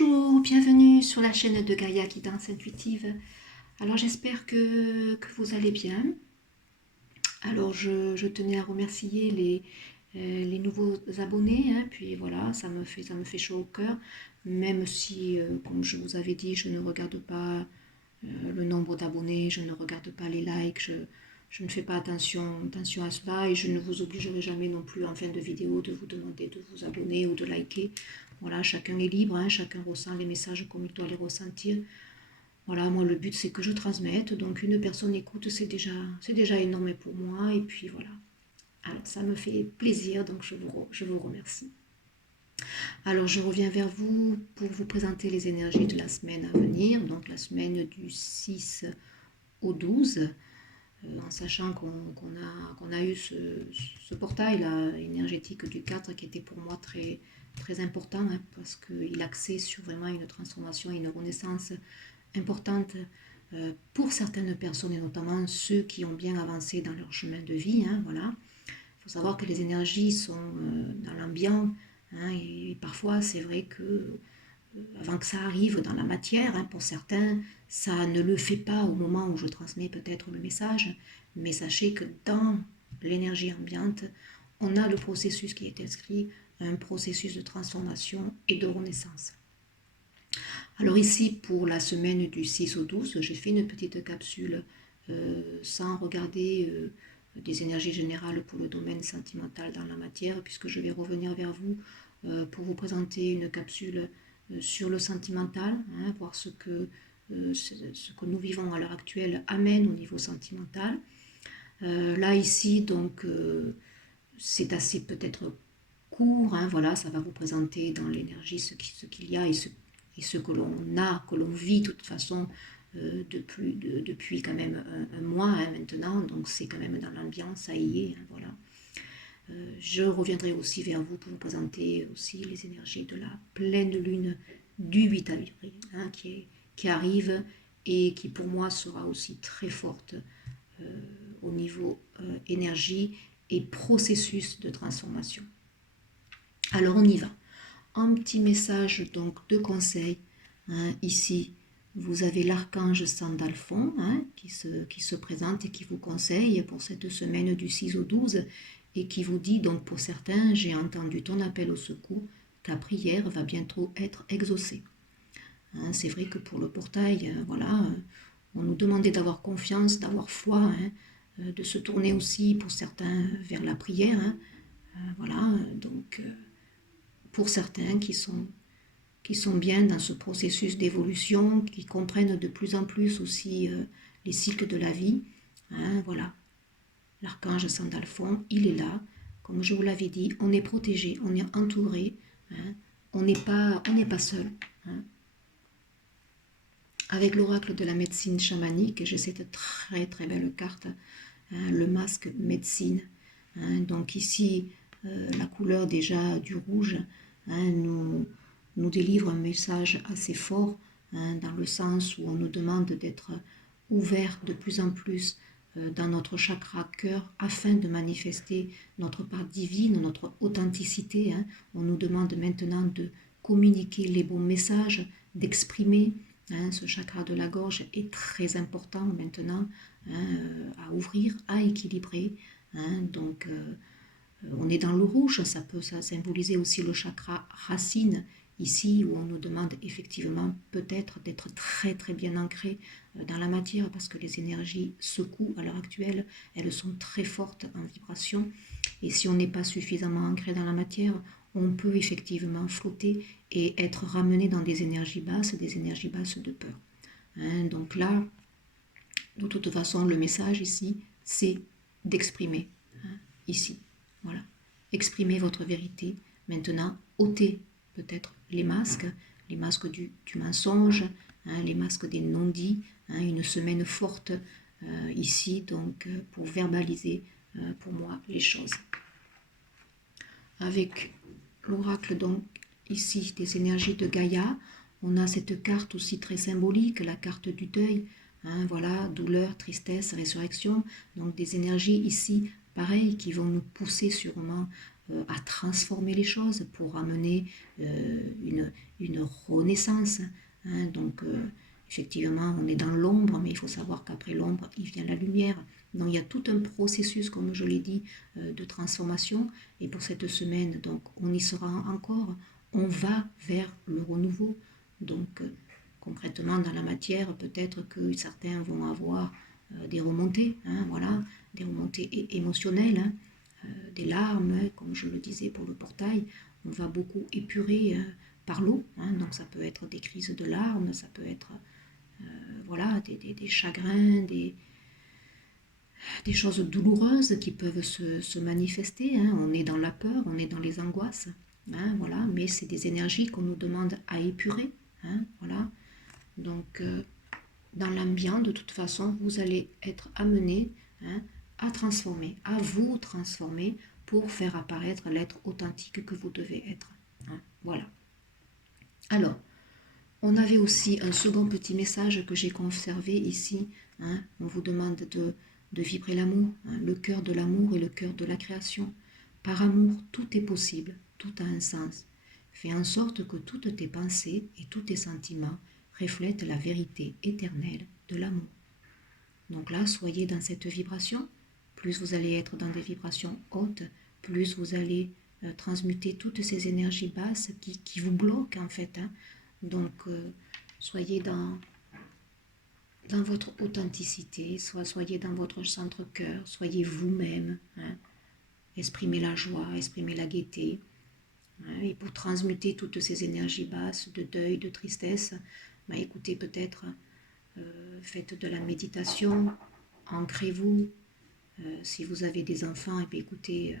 Bonjour, bienvenue sur la chaîne de Gaïa Guidance Intuitive. Alors j'espère que vous allez bien. Alors je tenais à remercier les nouveaux abonnés, hein, puis voilà, ça me fait chaud au cœur, même si, comme je vous avais dit, je ne regarde pas le nombre d'abonnés, je ne regarde pas les likes, je ne fais pas attention à cela et je ne vous obligerai jamais non plus en fin de vidéo de vous demander de vous abonner ou de liker. Voilà, chacun est libre, hein, chacun ressent les messages comme il doit les ressentir. Voilà, moi le but c'est que je transmette, donc une personne écoute, c'est déjà énorme pour moi et puis voilà. Alors ça me fait plaisir, donc je vous remercie. Alors je reviens vers vous pour vous présenter les énergies de la semaine à venir, donc la semaine du 6 au 12, en sachant qu'on a eu ce portail-là énergétique du 4 qui était pour moi très important, hein, parce qu'il axait sur vraiment une transformation et une renaissance importante pour certaines personnes, et notamment ceux qui ont bien avancé dans leur chemin de vie. Hein, voilà. Il faut savoir que les énergies sont dans l'ambiance, hein, et parfois c'est vrai que avant que ça arrive dans la matière, hein, pour certains, ça ne le fait pas au moment où je transmets peut-être le message, mais sachez que dans l'énergie ambiante, on a le processus qui est inscrit, un processus de transformation et de renaissance. Alors ici, pour la semaine du 6 au 12, j'ai fait une petite capsule sans regarder des énergies générales pour le domaine sentimental dans la matière, puisque je vais revenir vers vous pour vous présenter une capsule sur le sentimental, hein, voir ce que nous vivons à l'heure actuelle amène au niveau sentimental. Là, ici, donc, c'est assez peut-être court, hein, voilà, ça va vous présenter dans l'énergie ce qu'il y a et ce que l'on a, que l'on vit de toute façon depuis quand même un mois, hein, maintenant, donc c'est quand même dans l'ambiance, ça y est, hein, voilà. Je reviendrai aussi vers vous pour vous présenter aussi les énergies de la pleine lune du 8 avril, hein, qui arrive et qui pour moi sera aussi très forte au niveau énergie et processus de transformation. Alors on y va. Un petit message donc de conseil, hein, ici vous avez l'archange Sandalphon, hein, qui se présente et qui vous conseille pour cette semaine du 6 au 12 et qui vous dit donc pour certains, j'ai entendu ton appel au secours, ta prière va bientôt être exaucée. Hein, c'est vrai que pour le portail, voilà, on nous demandait d'avoir confiance, d'avoir foi, hein, de se tourner aussi pour certains vers la prière, hein, voilà, donc pour certains qui sont bien dans ce processus d'évolution, qui comprennent de plus en plus aussi les cycles de la vie, hein, voilà. L'archange Sandalphon, il est là, comme je vous l'avais dit, on est protégé, on est entouré, hein, on n'est pas seul. Hein. Avec l'oracle de la médecine chamanique, j'ai cette très belle carte, hein, le masque médecine. Hein, donc ici, la couleur déjà du rouge, hein, nous délivre un message assez fort, hein, dans le sens où on nous demande d'être ouvert de plus en plus dans notre chakra cœur afin de manifester notre part divine, notre authenticité. Hein. On nous demande maintenant de communiquer les bons messages, d'exprimer. Hein, ce chakra de la gorge est très important maintenant, hein, à ouvrir, à équilibrer. Hein, donc on est dans le rouge, ça peut symboliser aussi le chakra racine, ici où on nous demande effectivement peut-être d'être très bien ancré dans la matière parce que les énergies secouent à l'heure actuelle, elles sont très fortes en vibration et si on n'est pas suffisamment ancré dans la matière, on peut effectivement flotter et être ramené dans des énergies basses de peur. Hein, donc là, de toute façon, le message ici, c'est d'exprimer, hein, ici. Voilà. Exprimez votre vérité. Maintenant, ôtez peut-être les masques du mensonge, hein, les masques des non-dits, hein, une semaine forte ici, donc pour verbaliser pour moi les choses. Avec l'oracle donc ici des énergies de Gaïa, on a cette carte aussi très symbolique, la carte du deuil, hein, voilà, douleur, tristesse, résurrection, donc des énergies ici pareilles qui vont nous pousser sûrement à transformer les choses, pour amener une renaissance. Hein. Donc, effectivement, on est dans l'ombre, mais il faut savoir qu'après l'ombre, il vient la lumière. Donc, il y a tout un processus, comme je l'ai dit, de transformation. Et pour cette semaine, donc, on y sera encore. On va vers le renouveau. Donc, concrètement, dans la matière, peut-être que certains vont avoir des remontées, hein, voilà, des remontées émotionnelles, hein, des larmes, hein, comme je le disais pour le portail. On va beaucoup épurer par l'eau, hein, donc ça peut être des crises de larmes, ça peut être voilà, des chagrins, des choses douloureuses qui peuvent se manifester. Hein. On est dans la peur, on est dans les angoisses, hein, voilà, mais c'est des énergies qu'on nous demande à épurer. Hein, voilà. Donc, dans l'ambiance, de toute façon, vous allez être amené, hein, à transformer, à vous transformer pour faire apparaître l'être authentique que vous devez être. Hein, voilà. Alors, on avait aussi un second petit message que j'ai conservé ici. Hein, on vous demande de vibrer l'amour, hein, le cœur de l'amour et le cœur de la création. Par amour, tout est possible, tout a un sens. Fais en sorte que toutes tes pensées et tous tes sentiments reflètent la vérité éternelle de l'amour. Donc là, soyez dans cette vibration. Plus vous allez être dans des vibrations hautes, plus vous allez transmuter toutes ces énergies basses qui vous bloquent en fait. Hein. Donc, soyez dans votre authenticité, soyez dans votre centre-cœur, soyez vous-même. Hein. Exprimez la joie, exprimez la gaieté. Hein. Et pour transmuter toutes ces énergies basses de deuil, de tristesse, bah, écoutez, peut-être faites de la méditation, ancrez-vous. Si vous avez des enfants, et bien, écoutez,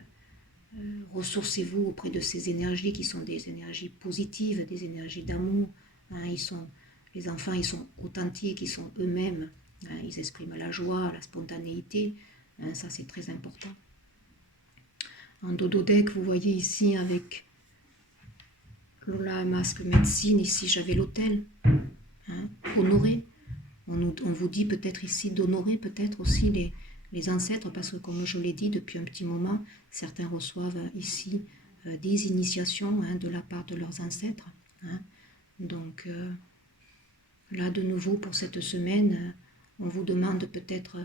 ressourcez-vous auprès de ces énergies qui sont des énergies positives, des énergies d'amour. Hein, les enfants, ils sont authentiques, ils sont eux-mêmes. Hein, ils expriment la joie, la spontanéité. Hein, ça, c'est très important. En dodo deck, vous voyez ici avec Lola masque médecine, ici j'avais l'hôtel. Hein, honorer. On vous dit peut-être ici d'honorer peut-être aussi les ancêtres, parce que comme je l'ai dit depuis un petit moment, certains reçoivent ici des initiations, hein, de la part de leurs ancêtres. Hein. Donc là de nouveau pour cette semaine, on vous demande peut-être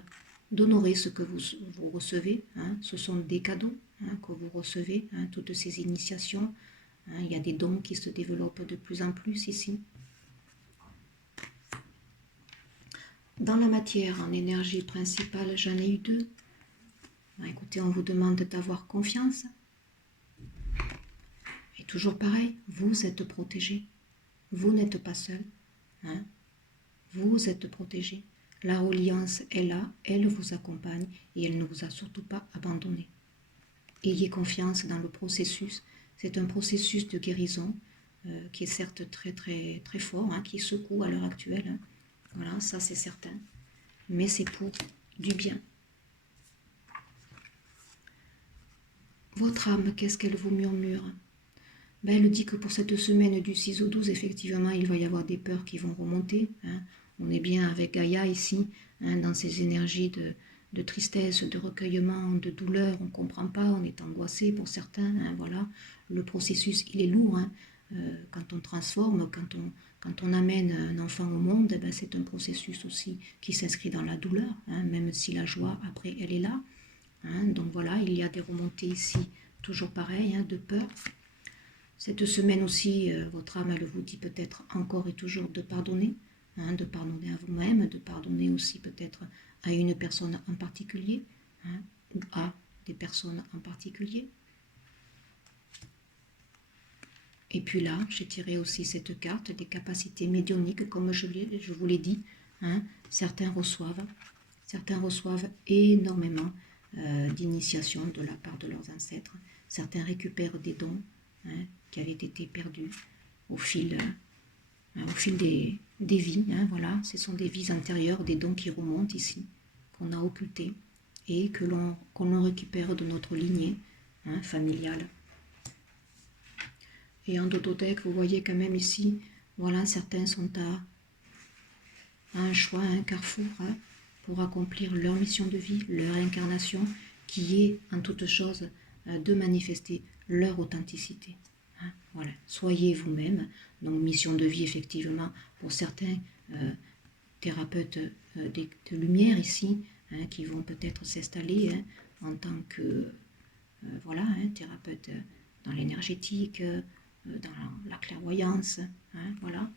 d'honorer ce que vous recevez. Hein. Ce sont des cadeaux, hein, que vous recevez, hein, toutes ces initiations. Hein. Il y a des dons qui se développent de plus en plus ici. Dans la matière, en énergie principale, j'en ai eu deux. Ben, écoutez, on vous demande d'avoir confiance. Et toujours pareil, vous êtes protégé. Vous n'êtes pas seul. Hein. Vous êtes protégé. La reliance est là, elle vous accompagne et elle ne vous a surtout pas abandonné. Ayez confiance dans le processus. C'est un processus de guérison qui est certes très très très fort, hein, qui secoue à l'heure actuelle. Hein. Voilà, ça c'est certain. Mais c'est pour du bien. Votre âme, qu'est-ce qu'elle vous murmure? Ben, elle dit que pour cette semaine du 6 au 12, effectivement, il va y avoir des peurs qui vont remonter. Hein. On est bien avec Gaïa ici, hein, dans ces énergies de tristesse, de recueillement, de douleur. On ne comprend pas, on est angoissé pour certains. Hein, voilà. Le processus, il est lourd. Hein. Quand on transforme, quand on amène un enfant au monde, ben, c'est un processus aussi qui s'inscrit dans la douleur, hein, même si la joie, après, elle est là. Hein. Donc voilà, il y a des remontées ici, toujours pareil, hein, de peur. Cette semaine aussi, votre âme, elle vous dit peut-être encore et toujours de pardonner, hein, de pardonner à vous-même, de pardonner aussi peut-être à une personne en particulier, hein, ou à des personnes en particulier. Et puis là, j'ai tiré aussi cette carte des capacités médiumniques, comme je vous l'ai dit. Hein, certains reçoivent énormément d'initiation de la part de leurs ancêtres. Certains récupèrent des dons, hein, qui avaient été perdus au fil des vies. Hein, voilà. Ce sont des vies antérieures, des dons qui remontent ici, qu'on a occultés et qu'on récupère de notre lignée, hein, familiale. Et en dododeck, vous voyez quand même ici, voilà, certains sont à un choix, à un carrefour, hein, pour accomplir leur mission de vie, leur incarnation, qui est en toute chose de manifester leur authenticité. Hein, voilà, soyez vous-même. Donc mission de vie effectivement pour certains thérapeutes de lumière ici, hein, qui vont peut-être s'installer hein, en tant que voilà, hein, thérapeute dans l'énergétique, dans la clairvoyance, hein, voilà.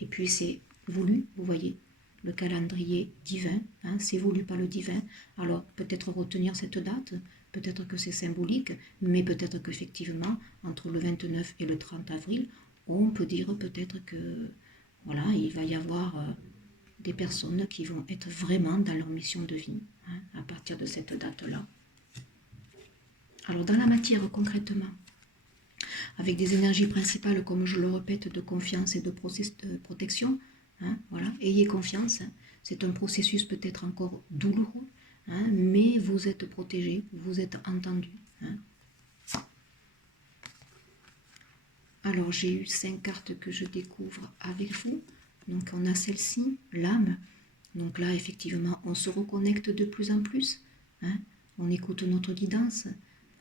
Et puis c'est voulu, vous voyez, le calendrier divin, hein, c'est voulu par le divin. Alors peut-être retenir cette date, peut-être que c'est symbolique, mais peut-être qu'effectivement, entre le 29 et le 30 avril, on peut dire peut-être que voilà, il va y avoir des personnes qui vont être vraiment dans leur mission de vie, hein, à partir de cette date-là. Alors dans la matière concrètement, avec des énergies principales, comme je le répète, de confiance et de protection, hein, voilà, ayez confiance, hein, c'est un processus peut-être encore douloureux, hein, mais vous êtes protégé, vous êtes entendu. Hein. Alors j'ai eu 5 cartes que je découvre avec vous, donc on a celle-ci, l'âme, donc là effectivement on se reconnecte de plus en plus, hein, on écoute notre guidance.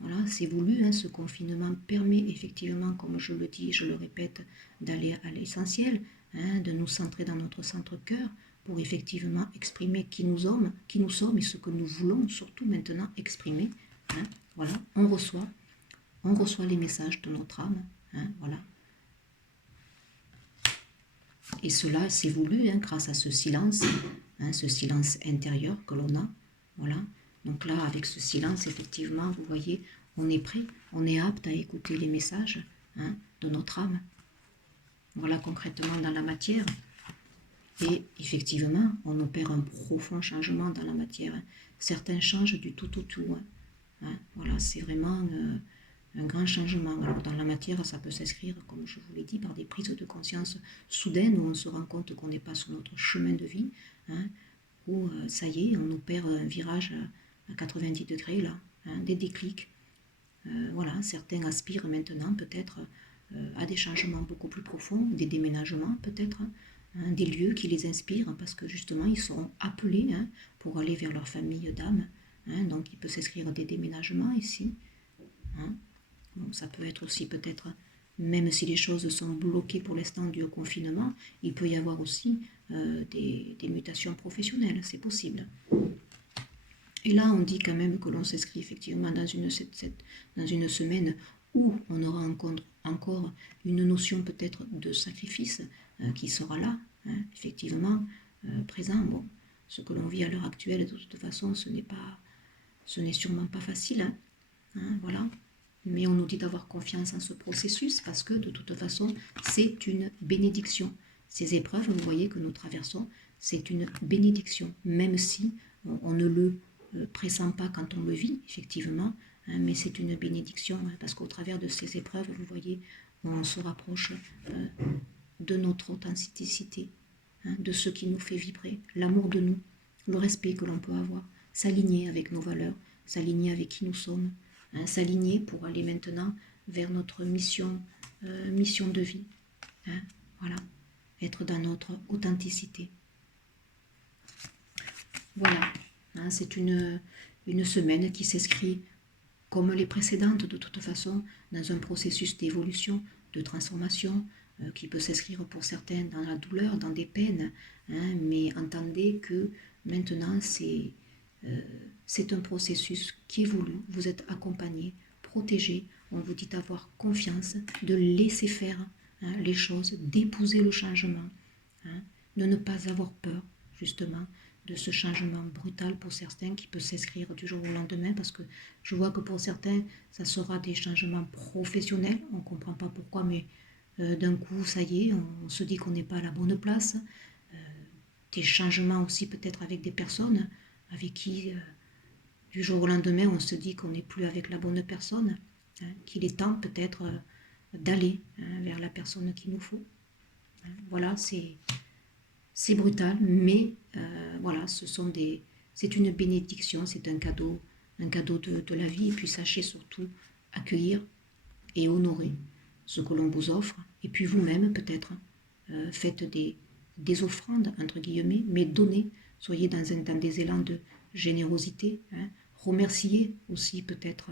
Voilà, c'est voulu, hein, ce confinement permet effectivement, comme je le dis, je le répète, d'aller à l'essentiel, hein, de nous centrer dans notre centre-cœur pour effectivement exprimer qui nous sommes et ce que nous voulons surtout maintenant exprimer. Hein, voilà, on reçoit les messages de notre âme, hein, voilà. Et cela, c'est voulu, hein, grâce à ce silence intérieur que l'on a, voilà. Donc là, avec ce silence, effectivement, vous voyez, on est prêt, on est apte à écouter les messages hein, de notre âme. Voilà concrètement dans la matière. Et effectivement, on opère un profond changement dans la matière. Certains changent du tout au tout. Hein. Voilà, c'est vraiment un grand changement. Alors dans la matière, ça peut s'inscrire, comme je vous l'ai dit, par des prises de conscience soudaines où on se rend compte qu'on n'est pas sur notre chemin de vie, hein, où ça y est, on opère un virage à 90 degrés, là, hein, des déclics. Voilà, certains aspirent maintenant peut-être à des changements beaucoup plus profonds, des déménagements peut-être, hein, des lieux qui les inspirent parce que justement ils seront appelés hein, pour aller vers leur famille d'âme. Hein, donc il peut s'inscrire des déménagements ici. Hein. Bon, ça peut être aussi peut-être, même si les choses sont bloquées pour l'instant du confinement, il peut y avoir aussi des mutations professionnelles, c'est possible. Et là, on dit quand même que l'on s'inscrit effectivement dans une semaine où on aura encore une notion peut-être de sacrifice qui sera là, hein, effectivement, présent. Bon, ce que l'on vit à l'heure actuelle, de toute façon, ce n'est sûrement pas facile, hein, hein, voilà. Mais on nous dit d'avoir confiance en ce processus parce que de toute façon, c'est une bénédiction. Ces épreuves, vous voyez, que nous traversons, c'est une bénédiction, même si on ne le pressent pas quand on le vit, effectivement, hein, mais c'est une bénédiction, hein, parce qu'au travers de ces épreuves, vous voyez, on se rapproche de notre authenticité, hein, de ce qui nous fait vibrer, l'amour de nous, le respect que l'on peut avoir, s'aligner avec nos valeurs, s'aligner avec qui nous sommes, hein, s'aligner pour aller maintenant vers notre mission de vie. Hein, voilà, être dans notre authenticité. Voilà, hein, c'est une semaine qui s'inscrit comme les précédentes de toute façon dans un processus d'évolution, de transformation qui peut s'inscrire pour certains dans la douleur, dans des peines, hein, mais entendez que maintenant c'est un processus qui est voulu, vous êtes accompagné, protégé, on vous dit d'avoir confiance, de laisser faire hein, les choses, d'épouser le changement, hein, de ne pas avoir peur justement de ce changement brutal pour certains qui peut s'inscrire du jour au lendemain parce que je vois que pour certains ça sera des changements professionnels, on ne comprend pas pourquoi mais d'un coup ça y est, on se dit qu'on n'est pas à la bonne place, des changements aussi peut-être avec des personnes avec qui du jour au lendemain on se dit qu'on n'est plus avec la bonne personne, hein, qu'il est temps peut-être d'aller hein, vers la personne qu'il nous faut. Hein, voilà, c'est brutal, mais voilà, c'est une bénédiction, c'est un cadeau de la vie. Et puis sachez surtout accueillir et honorer ce que l'on vous offre. Et puis vous-même peut-être faites des offrandes entre guillemets, mais donnez, soyez dans des élans de générosité. Hein, remerciez aussi peut-être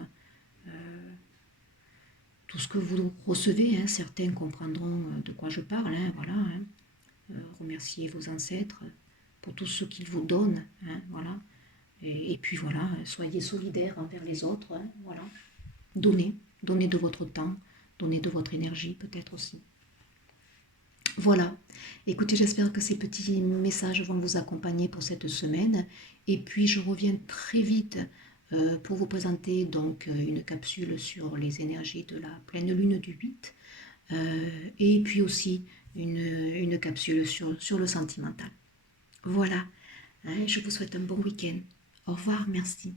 tout ce que vous recevez, hein, certains comprendront de quoi je parle, hein, voilà, hein. Remerciez vos ancêtres pour tout ce qu'ils vous donnent, hein, voilà. Et puis voilà, soyez solidaires envers les autres, hein, voilà. Donnez, donnez de votre temps, donnez de votre énergie peut-être aussi. Voilà, écoutez, j'espère que ces petits messages vont vous accompagner pour cette semaine. Et puis je reviens très vite pour vous présenter donc une capsule sur les énergies de la pleine lune du 8. Et puis aussi une capsule sur le sentimental. Voilà, hein, je vous souhaite un bon week-end. Au revoir, merci.